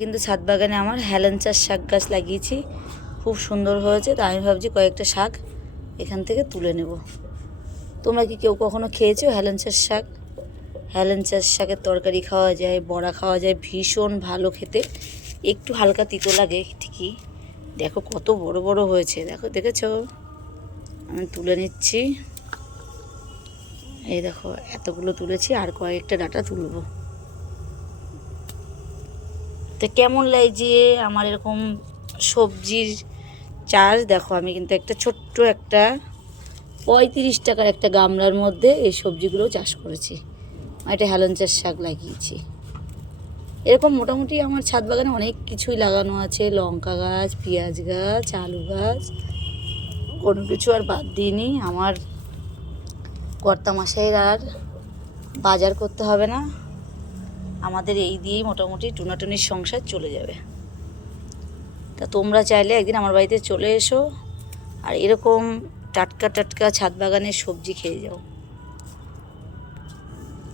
কিন্তু ছাদ বাগানে আমার হেলেঞ্চার শাক গাছ লাগিয়েছি, খুব সুন্দর হয়েছে। তো আমি ভাবছি কয়েকটা শাক এখান থেকে তুলে নেব। তোমরা কি কেউ কখনো খেয়েছো হেলেঞ্চার শাক? হেলেঞ্চার শাকের তরকারি খাওয়া যায়, বড়া খাওয়া যায়, ভীষণ ভালো খেতে। একটু হালকা তিতো লাগে ঠিকই। দেখো কত বড় বড় হয়েছে, দেখো, দেখেছো? আমি তুলে নিচ্ছি। এই দেখো এতগুলো তুলেছি, আর কয়েকটা ডাঁটা তুলবো। তো কেমন লাগছে আমার এরকম সবজির চাষ? দেখো আমি কিন্তু একটা ছোট্ট একটা 35 টাকার একটা গামলার মধ্যে এই সবজিগুলো চাষ করেছি। একটা হেলেঞ্চার শাক লাগিয়েছি। এরকম মোটামুটি আমার ছাদ বাগানে অনেক কিছুই লাগানো আছে, লঙ্কা গাছ, পেঁয়াজ গাছ, আলু গাছ, কোনো কিছু আর বাদ দিইনি। আমার কর্তামশাইয়ের আর বাজার করতে হবে না, আমাদের এই দিয়েই মোটামুটি টুনাটুনির সংসার চলে যাবে। তা তোমরা চাইলে একদিন আমার বাড়িতে চলে এসো আর এরকম টাটকা টাটকা ছাদ বাগানের সবজি খেয়ে যাও।